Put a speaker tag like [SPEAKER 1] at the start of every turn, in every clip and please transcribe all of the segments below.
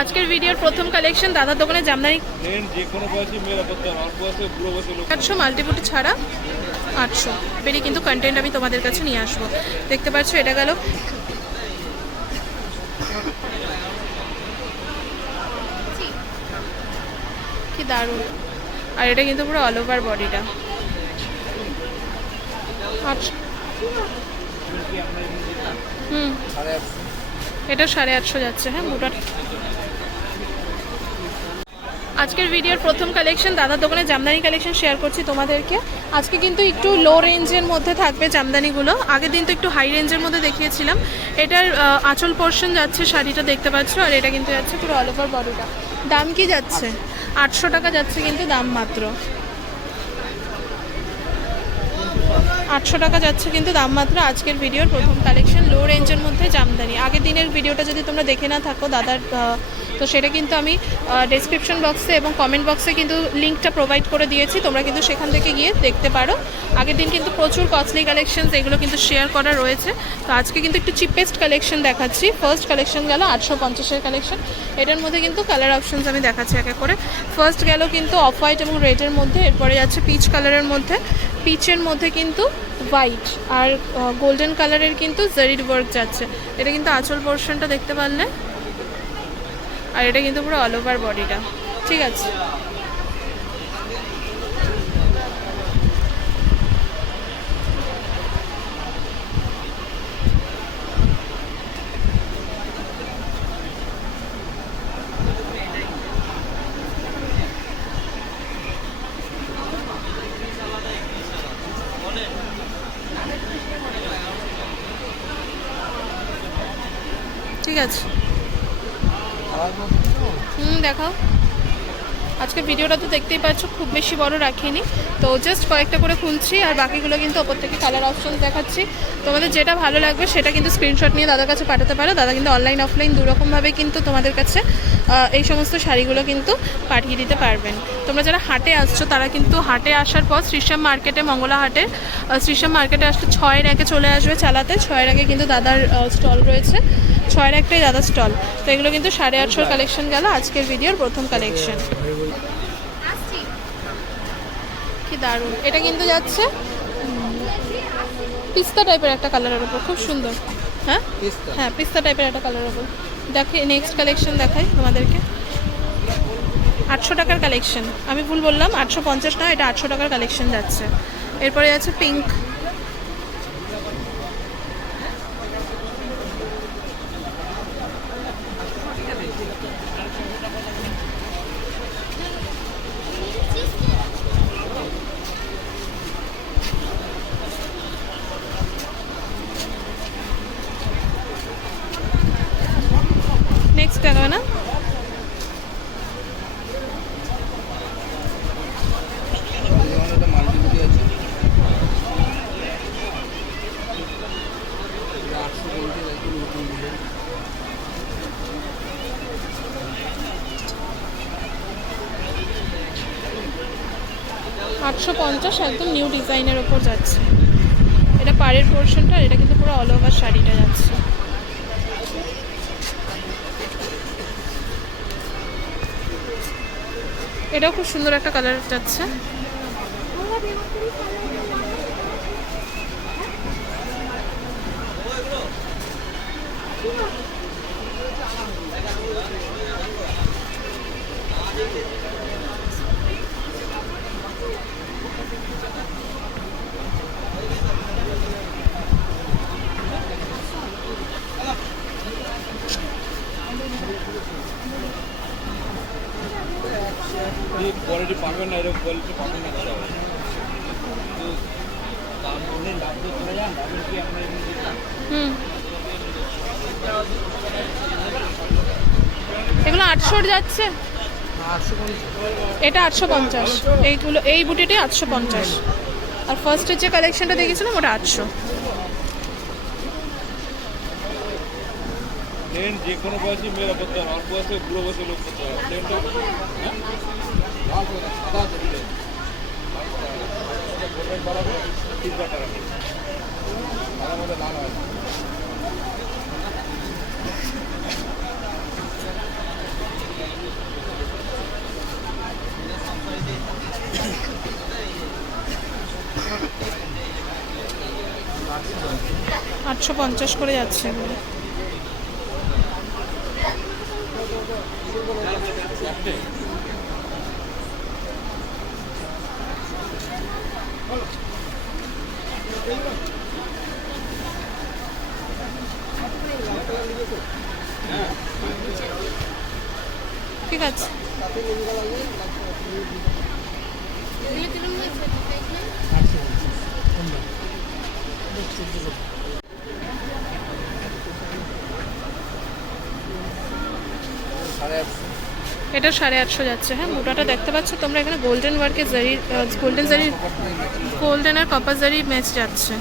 [SPEAKER 1] আজকের ভিডিওর প্রথম কালেকশন দাদার দোকানে জামদানি।
[SPEAKER 2] যে কোনো বয়সী মেয়েরা করতে অল্প বয়সে বুড়ো বয়সে লোক
[SPEAKER 1] আটশো মাল্টিপুটি ছাড়া আটশো। বেরিয়ে কিন্তু কন্টেন্ট আমি তোমাদের কাছে নিয়ে আসব। দেখতে পাচ্ছ এটা গেল। কি দারুণ। আর এটা কিন্তু পুরো অল ওভার বডিটা হুম। এটা সাড়ে আটশো যাচ্ছে হ্যাঁ মোটার আজকের ভিডিওর প্রথম কালেকশন দাদার দোকানে জামদানি কালেকশন শেয়ার করছি তোমাদেরকে। আজকে কিন্তু একটু লো রেঞ্জের মধ্যে থাকবে জামদানিগুলো। আগের দিন তো একটু হাই রেঞ্জের মধ্যে দেখিয়েছিলাম। এটার আচল পোর্শন যাচ্ছে শাড়িটা দেখতে পাচ্ছ, আর এটা কিন্তু যাচ্ছে পুরো অল ওভার বডিটা দাম কি যাচ্ছে? আটশো টাকা যাচ্ছে কিন্তু দাম মাত্র। আটশো টাকা যাচ্ছে কিন্তু দাম মাত্র আজকের ভিডিওর প্রথম কালেকশন লো রেঞ্জের মধ্যে জামদানি। আগের দিনের ভিডিওটা যদি তোমরা দেখে না থাকো, দাদার তো সেটা কিন্তু আমি ডেসক্রিপশন বক্সে এবং কমেন্ট বক্সে কিন্তু লিঙ্কটা প্রোভাইড করে দিয়েছি। তোমরা কিন্তু সেখান থেকে গিয়ে দেখতে পারো। আগের দিন কিন্তু প্রচুর কস্টলি কালেকশন এগুলো কিন্তু শেয়ার করা রয়েছে। তো আজকে কিন্তু একটু চিপেস্ট কালেকশন দেখাচ্ছি। ফার্স্ট কালেকশন গেল আটশো পঞ্চাশের কালেকশন এটার মধ্যে কিন্তু কালার অপশনস আমি দেখাচ্ছি এক এক করে। ফার্স্ট গেল কিন্তু অফ হোয়াইট এবং রেডের মধ্যে, এরপরে যাচ্ছে পিচ কালারের মধ্যে। পিচের মধ্যে কিন্তু হোয়াইট আর গোল্ডেন কালারের কিন্তু জারিড ওয়ার্ক যাচ্ছে। এটা কিন্তু আঁচল পোর্শনটা দেখতে পারলে? আর এটা কিন্তু পুরো অল ওভার বডিটা ঠিক আছে ঠিক আছে হুম দেখাও আজকে ভিডিওটা তো দেখতেই পাচ্ছ, খুব বেশি বড় রাখিনি। তো জাস্ট কয়েকটা করে খুলছি, আর বাকিগুলো কিন্তু ওপর থেকে কালার অপশন দেখাচ্ছি। তোমাদের যেটা ভালো লাগবে, সেটা কিন্তু স্ক্রিনশট নিয়ে দাদার কাছে পাঠাতে পারো। দাদা কিন্তু অনলাইন অফলাইন দুরকমভাবে কিন্তু তোমাদের কাছে এই সমস্ত শাড়িগুলো কিন্তু পাঠিয়ে দিতে পারবেন। তোমরা যারা হাটে আসছো, তারা কিন্তু হাটে আসার পর শ্রীশ্যাম মার্কেটে, মঙ্গলা হাটে শ্রীশ্যাম মার্কেটে আসলে ছয়ের একে চলে আসবে চালাতে। ছয়ের আগে কিন্তু দাদার স্টল রয়েছে। ছয়ের একটাই দাদার স্টল তো এগুলো কিন্তু সাড়ে আটশোর কালেকশন গেল। আজকের ভিডিওর প্রথম কালেকশন কি দারুণ। এটা কিন্তু যাচ্ছে পিস্তা টাইপের একটা কালারের উপর খুব সুন্দর। হ্যাঁ? হ্যাঁ পিস্তা টাইপের একটা কালারের উপর। দেখে নেক্সট কালেকশন দেখাই তোমাদেরকে। আটশো টাকার কালেকশন আমি ভুল বললাম আটশো পঞ্চাশ না এটা আটশো টাকার কালেকশন যাচ্ছে। এরপরে আছে পিঙ্ক নেক্সট দেখাবে না
[SPEAKER 2] মাল্টিমিটি আছে
[SPEAKER 1] আটশো পঞ্চাশ একদম নিউ ডিজাইনের ওপর যাচ্ছে। এটা পাড়ের পোর্শনটা এটা কিন্তু পুরো অল ওভার শাড়িটা যাচ্ছে। এটাও খুব সুন্দর একটা কালার যাচ্ছে।
[SPEAKER 2] কোয়ালিটি না এরকম কোয়ালিটি পাবেন না। তো দাম বললে লাভ তো চলে যান দামের কি আপনার
[SPEAKER 1] হুম। এগুলো আটশোর যাচ্ছে? এটা আটশো পঞ্চাশ। এইগুলো এই বুটিটি আটশো পঞ্চাশ। আর ফার্স্টের যে কালেকশনটা দেখেছিলাম ওটা আটশো।
[SPEAKER 2] যে কোনো বয়সী মেয়েরা করতে পারে অল্প বয়সে বুড়ো বয়সে লোক করতে পারে
[SPEAKER 1] আটশো পঞ্চাশ করে যাচ্ছে। এগুলো ঠিক আছে। এটা সাড়ে আটশো যাচ্ছে হ্যাঁ? মোটাটা দেখতে পাচ্ছ তোমরা এখানে গোল্ডেন ওয়ার্কের জারি গোল্ডেন জারি গোল্ডেন আর কপার জারি ম্যাচ যাচ্ছে।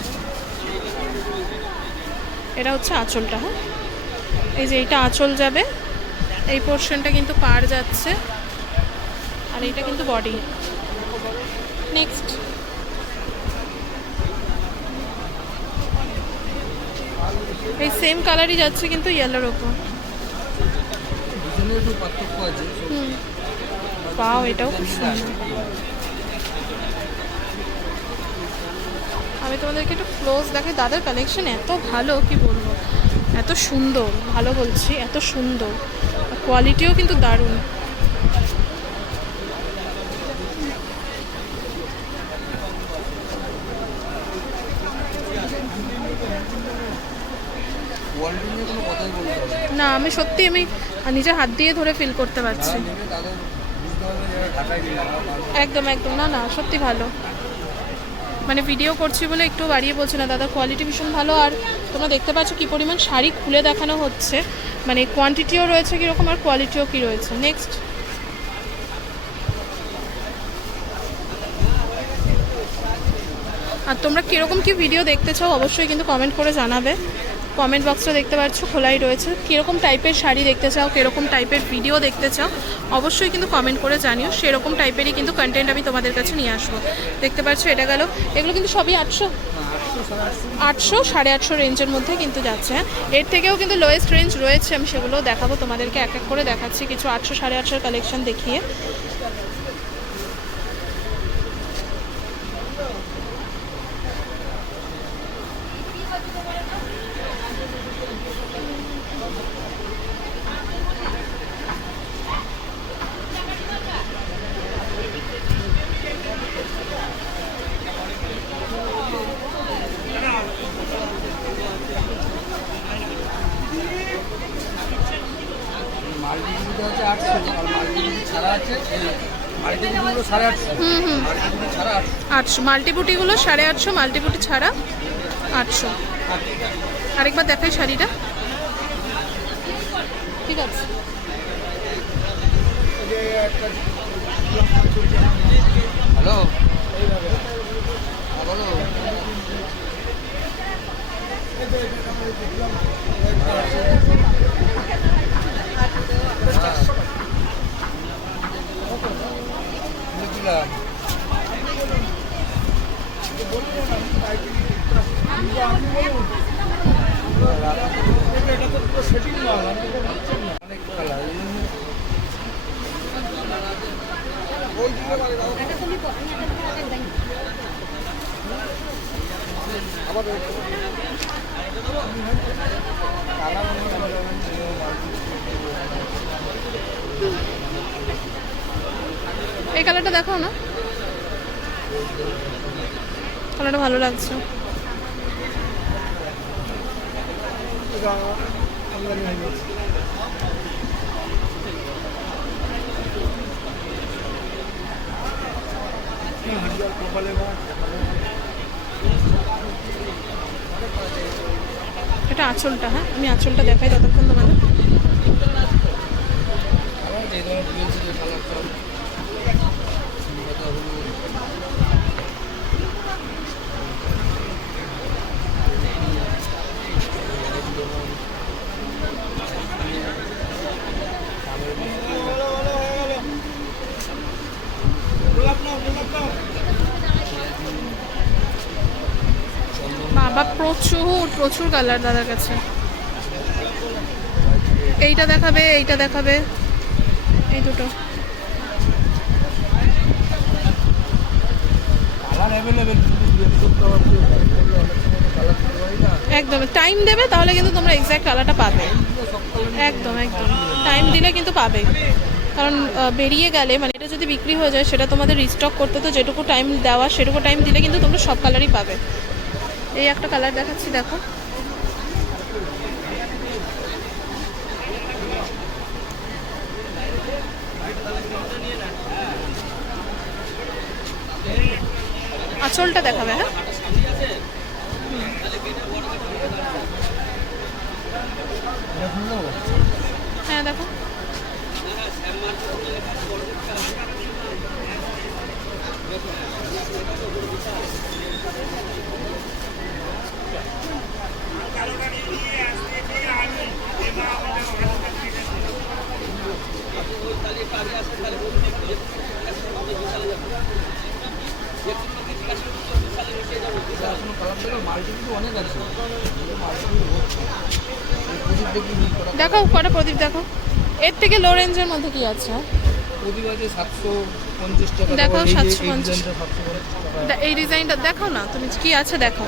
[SPEAKER 1] এটা হচ্ছে আঁচলটা হ্যাঁ? এই যে এইটা আঁচল যাবে এই পোর্শনটা কিন্তু পার যাচ্ছে। আর এটা কিন্তু বডি। নেক্সট এই সেম কালারই যাচ্ছে কিন্তু ইয়েলোর ওপর। পাও এটাও খুব সুন্দর। আমি তোমাদেরকে একটু ক্লোজ দেখাই। দাদার কালেকশন এত ভালো কি বলব? এত সুন্দর ভালো বলছি এত সুন্দর। কোয়ালিটিও কিন্তু দারুণ।
[SPEAKER 2] না।
[SPEAKER 1] আমি সত্যি আমি নিজের হাত দিয়ে ধরে ফিল করতে পারছি। একদম একদম। না না সত্যি ভালো। মানে ভিডিও করছি বলে একটু বাড়িয়ে বলছি না। দাদা কোয়ালিটি ভীষণ ভালো। আর তোমরা দেখতে পাচ্ছ কী পরিমাণ শাড়ি খুলে দেখানো হচ্ছে। মানে কোয়ান্টিটিও রয়েছে কীরকম আর কোয়ালিটিও কী রয়েছে। নেক্সট আর তোমরা কীরকম কি ভিডিও দেখতে চাও অবশ্যই কিন্তু কমেন্ট করে জানাবে। কমেন্ট বক্সটা দেখতে পাচ্ছ, খোলাই রয়েছে। কীরকম টাইপের শাড়ি দেখতে চাও, কীরকম টাইপের ভিডিও দেখতে চাও, অবশ্যই কিন্তু কমেন্ট করে জানিও। সেরকম টাইপেরই কিন্তু কন্টেন্ট আমি তোমাদের কাছে নিয়ে আসব। দেখতে পাচ্ছ, এটা গেল। এগুলো কিন্তু সবই আটশো আটশো, সাড়ে আটশো রেঞ্জের মধ্যে কিন্তু যাচ্ছে। এর থেকেও কিন্তু লোয়েস্ট রেঞ্জ রয়েছে, আমি সেগুলোও দেখাবো। তোমাদেরকে এক এক করে দেখাচ্ছি। কিছু আটশো, সাড়ে আটশোর কালেকশন দেখিয়ে
[SPEAKER 2] মাল্টিপুলিতে আছে আটশো আর মাল্টিপুলি ছাড়া আছে মাল্টিপুলিগুলো সাড়ে আটশো মাল্টিপুলি ছাড়া আটশো।
[SPEAKER 1] মাল্টিপুটিগুলো সাড়ে আটশো, মাল্টিপুটি ছাড়া আটশো। আরেকবার দেখাই শাড়িটা। ঠিক আছে।
[SPEAKER 2] হ্যালো। হ্যাঁ বুঝলাম
[SPEAKER 1] এই কালারটা দেখাও না। কালারটা ভালো লাগছে। এটা আঁচলটা হ্যাঁ? আমি আঁচলটা দেখাই ততক্ষণ তোমাদের। প্রচুর প্রচুর কালার দাদার কাছে। এইটা দেখাবে এইটা দেখাবে। এই দুটো। একদম। টাইম দেবে, তাহলে কিন্তু তোমরা এক্স্যাক্ট কালারটা পাবে। একদম একদম। টাইম দিলে কিন্তু পাবে। কারণ বেরিয়ে গেলে মানে এটা যদি বিক্রি হয়ে যায়, সেটা তোমাদের রিস্টক করতে তো যেটুকু টাইম দেওয়া, সেটুকু টাইম দিলে কিন্তু তোমরা সব কালারই পাবে। এই একটা কালার দেখাচ্ছি দেখো। আঁচলটা দেখাবে হ্যাঁ? হ্যাঁ দেখো।
[SPEAKER 2] দেখো
[SPEAKER 1] কটা প্রদীপ দেখো। এর থেকে লো রেঞ্জের মধ্যে কি আছে?
[SPEAKER 2] প্রদীপ আছে সাতশো পঞ্চাশ টাকা।
[SPEAKER 1] দেখো,
[SPEAKER 2] তারপর এই যে
[SPEAKER 1] 750
[SPEAKER 2] এই ডিজাইনটা সাতশো পঞ্চাশ।
[SPEAKER 1] এই ডিজাইনটা দেখো না তুমি কি আছে দেখো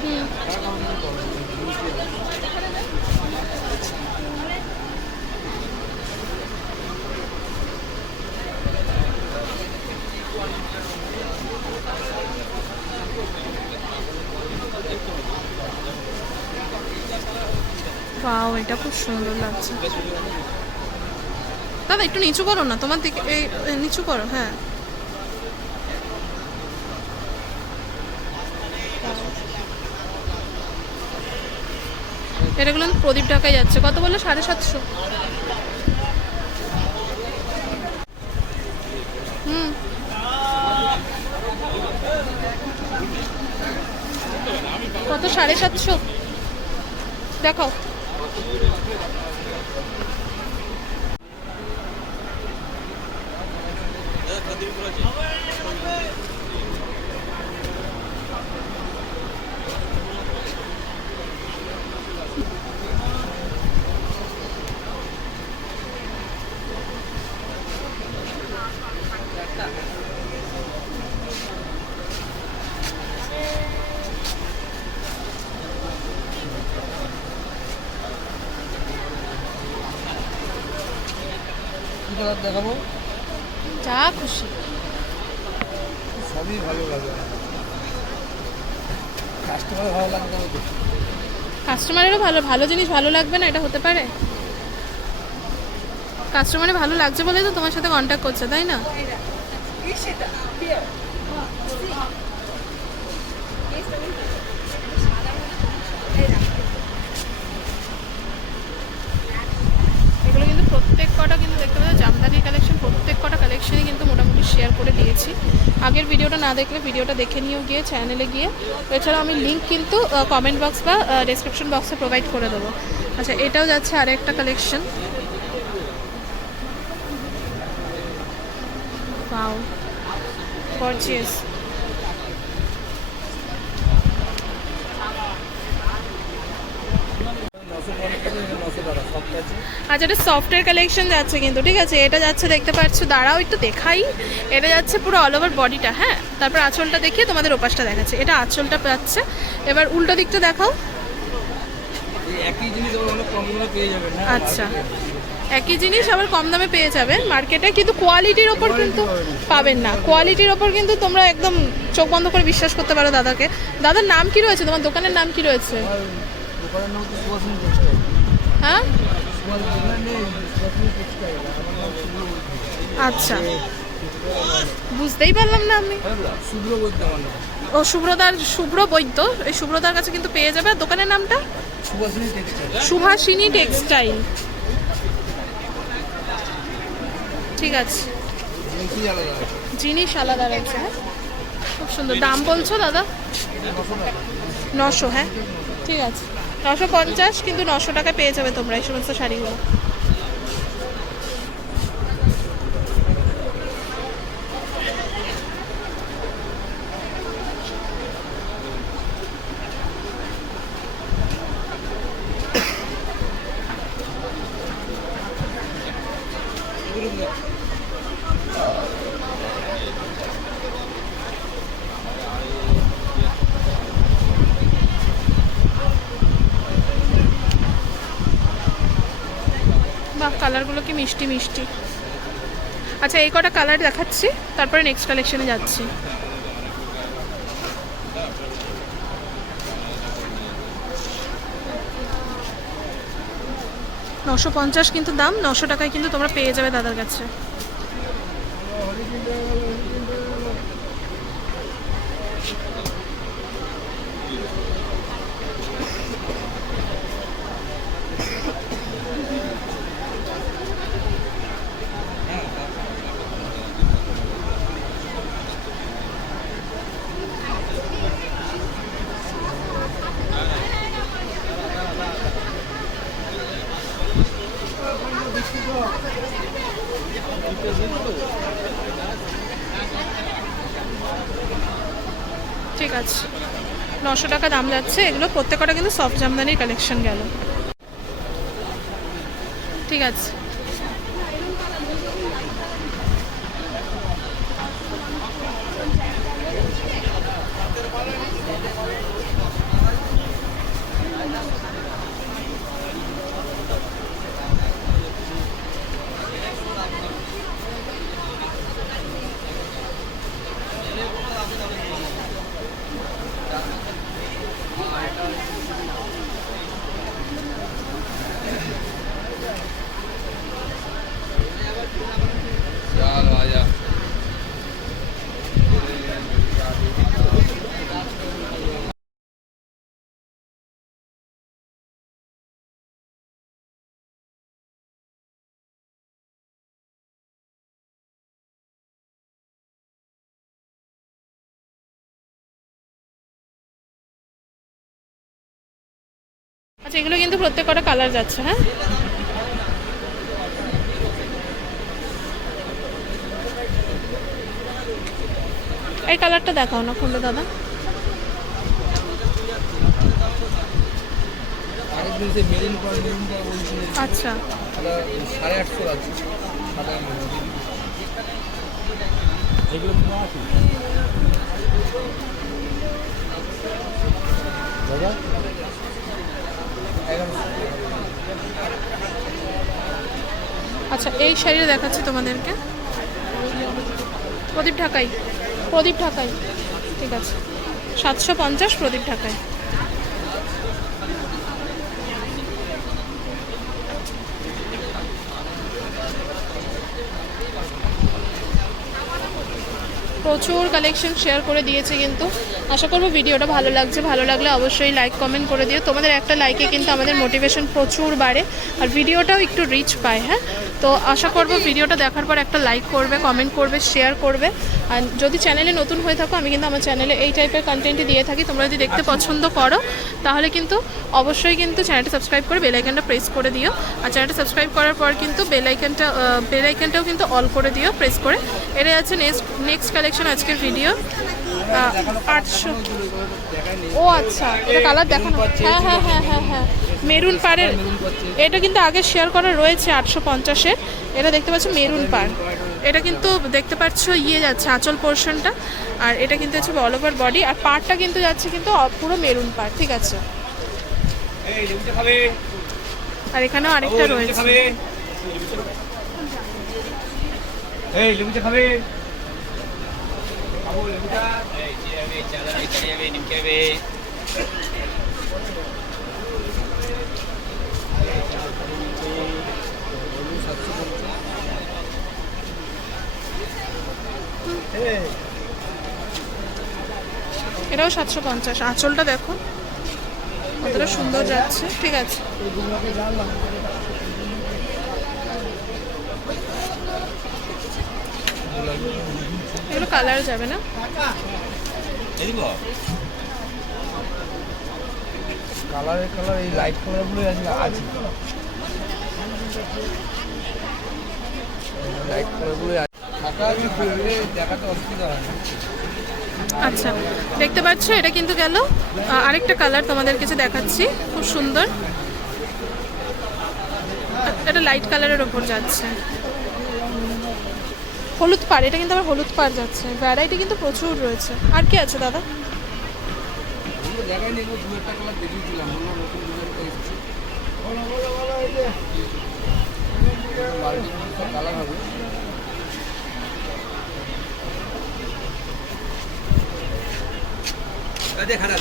[SPEAKER 1] হুম এটা খুব সুন্দর লাগছে। দাদা একটু নিচু করো না, তোমার দিকে, এই এই, নিচু করো হ্যাঁ। এটাগুলো প্রদীপ ঢাকায় যাচ্ছে। কত বলল? সাড়ে সাতশো। হুম। কত? সাড়ে সাতশো। দেখো
[SPEAKER 2] কি কালার দেখাবো।
[SPEAKER 1] যা খুশি।
[SPEAKER 2] সবই ভালো লাগে। কাস্টমার ভালো লাগবে
[SPEAKER 1] কাস্টমারেরও ভালো ভালো জিনিস ভালো লাগবে না এটা হতে পারে। কাস্টমারে ভালো লাগছে বলে তো তোমার সাথে কন্ট্যাক্ট করছে তাই না এগুলো কিন্তু প্রত্যেক কটা কিন্তু দেখতে পাচ্ছ, জামদানির কালেকশন প্রত্যেক কটা কালেকশনই কিন্তু মোটামুটি শেয়ার করে দিয়েছি আগের ভিডিওটা না দেখলে ভিডিওটা দেখে নিয়েও গিয়ে চ্যানেলে গিয়ে এছাড়াও আমি লিঙ্ক কিন্তু কমেন্ট বক্স বা ডেসক্রিপশন বক্সে প্রোভাইড করে দেবো আচ্ছা এটাও যাচ্ছে আরেকটা কালেকশন Wow. Gorgeous. আচ্ছা এটা সফটওয়্যার কালেকশন যাচ্ছে কিন্তু ঠিক আছে? এটা যাচ্ছে দেখতে পাচ্ছ দাঁড়াও একটু দেখাই। এটা যাচ্ছে পুরো অল ওভার বডিটা হ্যাঁ? তারপর আঁচলটা দেখিয়ে তোমাদের ওপাশটা দেখাচ্ছে। এটা আঁচলটা পাচ্ছে এবার উল্টো দিকটা দেখাও।
[SPEAKER 2] হ্যাঁ?
[SPEAKER 1] আচ্ছা। একই জিনিস আবার কম দামে পেয়ে যাবেন মার্কেটে কিন্তু কোয়ালিটির ওপর কিন্তু পাবেন না। কোয়ালিটির ওপর কিন্তু তোমরা একদম চোখ বন্ধ করে বিশ্বাস করতে পারো দাদাকে। দাদার নাম কি রয়েছে? তোমার দোকানের নাম কি রয়েছে? হ্যাঁ আচ্ছা। বুঝতেই পারলাম না আমি। ও শুভ্রদার শুভ্র বৈদ্য? এই শুভ্রদার কাছে কিন্তু পেয়ে যাবে। দোকানের নামটা?
[SPEAKER 2] সুভাষিনী টেক্সটাইল
[SPEAKER 1] ঠিক আছে। জিনিস আলাদা রয়েছে হ্যাঁ? খুব সুন্দর। দাম বলছো দাদা?
[SPEAKER 2] নশো
[SPEAKER 1] হ্যাঁ? ঠিক আছে। নশো পঞ্চাশ কিন্তু নশো টাকা পেয়ে যাবে তোমরা এই সমস্ত শাড়িগুলো। কালারগুলো কি মিষ্টি মিষ্টি। আচ্ছা এই কটা কালার দেখাচ্ছি, তারপরে নেক্সট কালেকশনে যাচ্ছি। নশো পঞ্চাশ কিন্তু দাম, নশো টাকায় কিন্তু তোমরা পেয়ে যাবে দাদার কাছে ঠিক আছে নশো টাকা দাম যাচ্ছে এগুলো প্রত্যেকটা কিন্তু সফট জামদানির কালেকশন গেল। ঠিক আছে। আচ্ছা এগুলো কিন্তু প্রত্যেকটা কালার যাচ্ছে হ্যাঁ? এই কালারটা দেখাও না খুললে দাদা। আচ্ছা।
[SPEAKER 2] দাদা?
[SPEAKER 1] আচ্ছা এই শাড়িটা দেখাচ্ছি তোমাদেরকে। প্রদীপ ঢাকাই। প্রদীপ ঢাকাই। ঠিক আছে। সাতশো পঞ্চাশ প্রদীপ ঢাকাই। প্রচুর কালেকশন শেয়ার করে দিয়েছে কিন্তু। আশা করব ভিডিওটা ভালো লাগছে। ভালো লাগলে অবশ্যই লাইক কমেন্ট করে দিও। তোমাদের একটা লাইকে কিন্তু আমাদের মোটিভেশন প্রচুর বাড়ে। আর ভিডিওটাও একটু রিচ পায় হ্যাঁ? তো আশা করব ভিডিওটা দেখার পর একটা লাইক করবে কমেন্ট করবে শেয়ার করবে। আর যদি চ্যানেলে নতুন হয়ে থাকো আমি কিন্তু আমার চ্যানেলে এই টাইপের কন্টেন্টই দিয়ে থাকি। তোমরা যদি দেখতে পছন্দ করো তাহলে কিন্তু অবশ্যই কিন্তু চ্যানেলটা সাবস্ক্রাইব করে বেল আইকনটা প্রেস করে দিও। আর চ্যানেলটা সাবস্ক্রাইব করার পর কিন্তু বেল আইকনটা বেল আইকনটাও কিন্তু অল করে দিও প্রেস করে। এটাই আছে নেক্সট নেক্সট কালেকশন আজকের ভিডিও আটশো ও আচ্ছা এটা কালার দেখানো। হ্যাঁ হ্যাঁ হ্যাঁ হ্যাঁ হ্যাঁ। মেরুন পাড়ের এটা কিন্তু আগে শেয়ার করা রয়েছে আটশো পঞ্চাশের এটা দেখতে পাচ্ছ মেরুন পাড় এটা কিন্তু দেখতে পাচ্ছ ইয়ে যাচ্ছে আঁচল পোর্শনটা আর এটা কিন্তু হচ্ছে অল ওভার বডি আর পাড়টা কিন্তু যাচ্ছে কিন্তু পুরো মেরুন পাড় ঠিক আছে আর এখানেও আরেকটা রয়েছে
[SPEAKER 2] খাবে এই এই
[SPEAKER 1] এটাও সাতশো পঞ্চাশ। আঁচলটা দেখো। কতটা সুন্দর যাচ্ছে। ঠিক আছে। এগুলো কালার যাবে না?
[SPEAKER 3] কালারের কালার, এই লাইট কালারগুলো আছে আছে। আছে।
[SPEAKER 1] আচ্ছা দেখতে পাচ্ছ, এটা কিন্তু গেল। আরেকটা কালার তোমাদের কাছে দেখাচ্ছি, খুব সুন্দর। এটা লাইট কালারের ওপর যাচ্ছে। হলুদ পাড়, এটা কিন্তু আবার হলুদ পাড় যাচ্ছে। ভ্যারাইটি কিন্তু প্রচুর রয়েছে। আর কি আছে দাদা?
[SPEAKER 3] এগুলো দেখাইনি এগুলো দু কালার দেখিয়েছিলাম অন্য নতুন ডিজাইনটা এসেছে। কালার হবে।
[SPEAKER 2] দে। খানা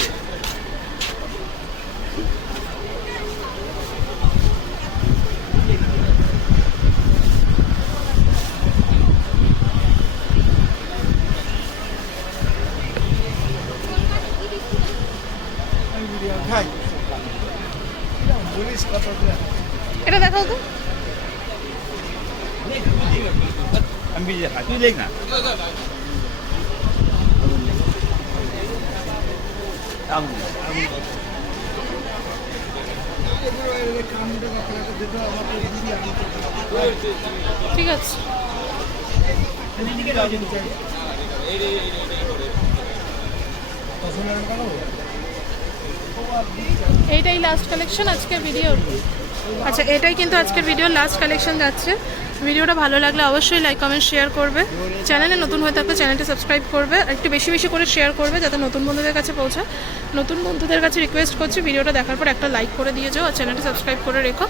[SPEAKER 1] এইটাই লাস্ট কালেকশন আজকের ভিডিও আচ্ছা এটাই কিন্তু আজকের ভিডিও লাস্ট কালেকশন যাচ্ছে। ভিডিওটা ভালো লাগলে অবশ্যই লাইক কমেন্ট শেয়ার করবে। চ্যানেলে নতুন হয়ে থাকলে চ্যানেলটি সাবস্ক্রাইব করবে। একটু বেশি বেশি করে শেয়ার করবে যাতে নতুন বন্ধুদের কাছে পৌঁছায়। নতুন বন্ধুদের কাছে রিকোয়েস্ট করছি, ভিডিওটা দেখার পর একটা লাইক করে দিয়ে যাও আর চ্যানেলটি সাবস্ক্রাইব করে রেখো।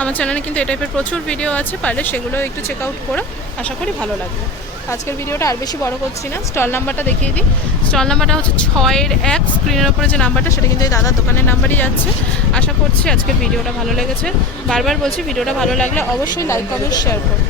[SPEAKER 1] আমার চ্যানেলে কিন্তু এই টাইপের প্রচুর ভিডিও আছে, পারলে সেগুলো একটু চেক আউট করো। আশা করি ভালো লাগবে। আজকের ভিডিওটা আর বেশি বড় করছি না। স্টল নাম্বারটা দেখিয়ে দিই। স্টল নাম্বারটা হচ্ছে ছয়ের এক। স্ক্রিনের ওপরে যে নাম্বারটা, সেটা কিন্তু এই দাদার দোকানের নাম্বারই যাচ্ছে। আশা করছি আজকের ভিডিওটা ভালো লেগেছে। বারবার বলছি, ভিডিওটা ভালো লাগলে অবশ্যই লাইক কমেন্ট শেয়ার করো।